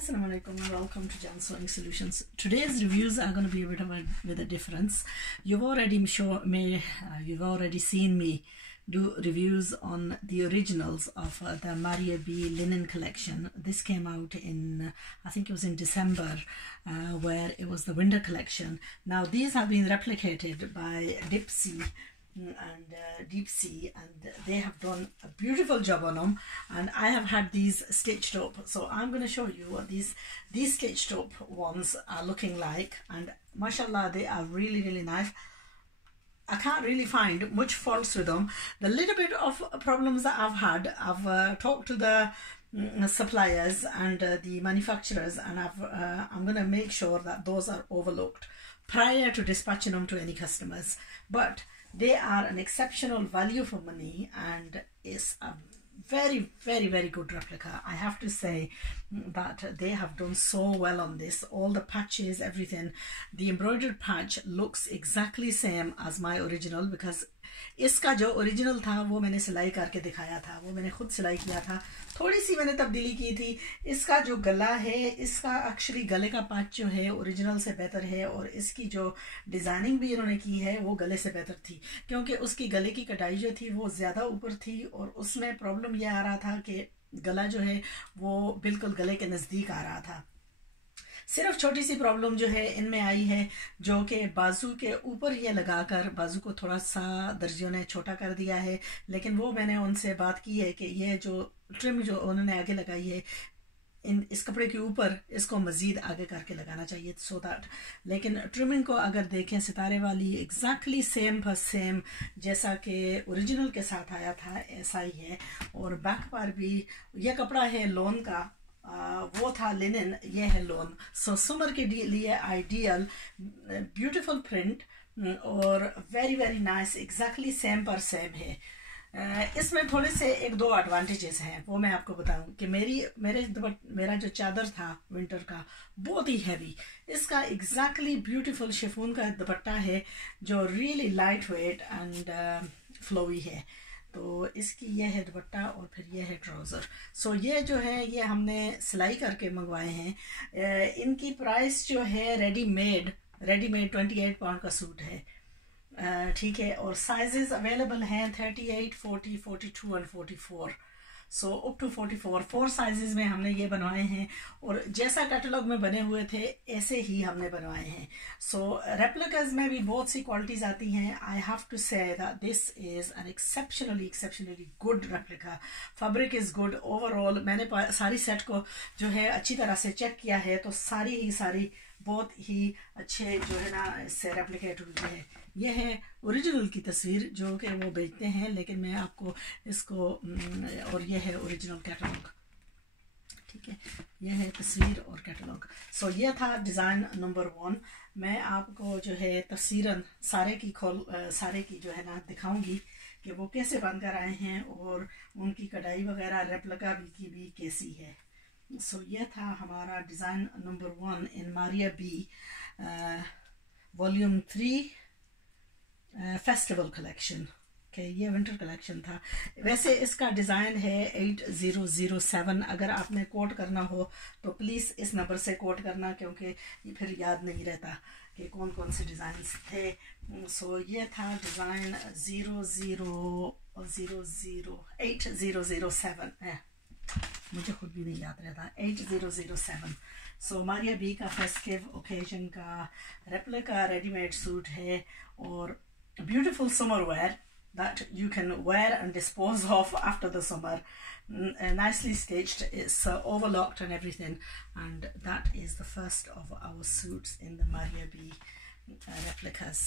Assalamu alaikum and welcome to Jan Sewing Solutions. Today's reviews are going to be a bit of a difference. You've already seen me do reviews on the originals of the Maria B linen collection. This came out in, I think it was in December, where it was the winter collection. Now these have been replicated by Dipsy and Deep Sea, and they have done a beautiful job on them, and I have had these stitched up, so I'm going to show you what these stitched up ones are looking like. And mashallah, they are really nice. I can't really find much faults with them. The little bit of problems that I've had, I've talked to the suppliers and the manufacturers, and I'm going to make sure that those are overlooked prior to dispatching them to any customers. But they are an exceptional value for money, and it's a very good replica. I have to say that they have done so well on this. All the patches, everything. The embroidered patch looks exactly same as my original, because इसका जो original था वो मैंने सिलाई करके दिखाया था, वो मैंने खुद सिलाई किया था, थोड़ी सी मैंने तब्दीली की थी. इसका जो गला है, इसका एक्चुअली गले का पैच जो है ओरिजिनल से बेहतर है, और इसकी जो डिज़ाइनिंग भी इन्होंने की है वो गले से बेहतर थी, क्योंकि उसकी गले की कटाई जो थी वो ज़्यादा ऊपर थी, और उसमें प्रॉब्लम यह आ रहा था कि गला जो है वो बिल्कुल गले के नज़दीक आ रहा था. सिर्फ छोटी सी प्रॉब्लम जो है इनमें आई है, जो कि बाजू के ऊपर ये लगाकर बाजू को थोड़ा सा दर्जियों ने छोटा कर दिया है. लेकिन वो मैंने उनसे बात की है कि ये जो ट्रिम जो उन्होंने आगे लगाई है इस कपड़े के ऊपर, इसको मज़ीद आगे करके लगाना चाहिए, सो दैट. लेकिन ट्रिमिंग को अगर देखें, सितारे वाली एग्जैक्टली सेम पर सेम जैसा कि ओरिजिनल के साथ आया था ऐसा ही है. और बैक पर भी यह कपड़ा है लोन का, वो था लिनन, ये है लोन. सो समर के लिए आइडियल, ब्यूटीफुल प्रिंट और वेरी नाइस, एग्जैक्टली सेम पर सेम है. इसमें थोड़े से एक दो एडवांटेजेस हैं, वो मैं आपको बताऊं कि मेरा जो चादर था विंटर का बहुत ही हैवी. इसका एग्जैक्टली ब्यूटीफुल शिफॉन का दुपट्टा है जो really light weight and flowy है. तो इसकी ये है दुपट्टा और फिर ये है ट्राउज़र. सो ये जो है ये हमने सिलाई करके मंगवाए हैं. इनकी प्राइस जो है रेडीमेड 28 पाउंड का सूट है, ठीक है. और साइजेस अवेलेबल हैं 38, 40, 42 and 44. So up to 44 sizes में हमने ये बनवाए हैं, और जैसा कैटलॉग में बने हुए थे ऐसे ही हमने बनवाए हैं. सो रेप्लिकास में भी बहुत सी क्वालिटीज आती हैं. I have to say that this is an exceptionally good replica. Fabric is good overall. मैंने सारी सेट को जो है अच्छी तरह से चेक किया है, तो सारी बहुत ही अच्छे जो है ना इससे रेप्लिकेट हुई है. यह है ओरिजिनल की तस्वीर जो कि वो बेचते हैं, लेकिन मैं आपको इसको, और यह है ओरिजिनल कैटलॉग, ठीक है. यह है तस्वीर और कैटलॉग. सो यह था डिज़ाइन नंबर 1. मैं आपको जो है तफसीरन सारे की जो है ना दिखाऊंगी कि वो कैसे बनकर आए हैं, और उनकी कढ़ाई वगैरह रेप्लिका की भी कैसी है. सो यह था हमारा design number 1 in Maria B volume 3 festival collection के. ये विंटर कलेक्शन था. वैसे इसका डिज़ाइन है 8007. अगर आपने कोड करना हो तो प्लीज़ इस नंबर से कोड करना, क्योंकि ये फिर याद नहीं रहता कि कौन से डिज़ाइन थे. सो ये था डिज़ाइन 8007 है, मुझे खुद भी नहीं याद रहता, 8007. सो मारिया बी का फेस्टिव ओकेजन का रेप्लिका रेडीमेड सूट है, और beautiful summer wear that you can wear and dispose of after the summer. Nicely stitched, it's overlocked and everything, and that is the first of our suits in the Maria B replicas.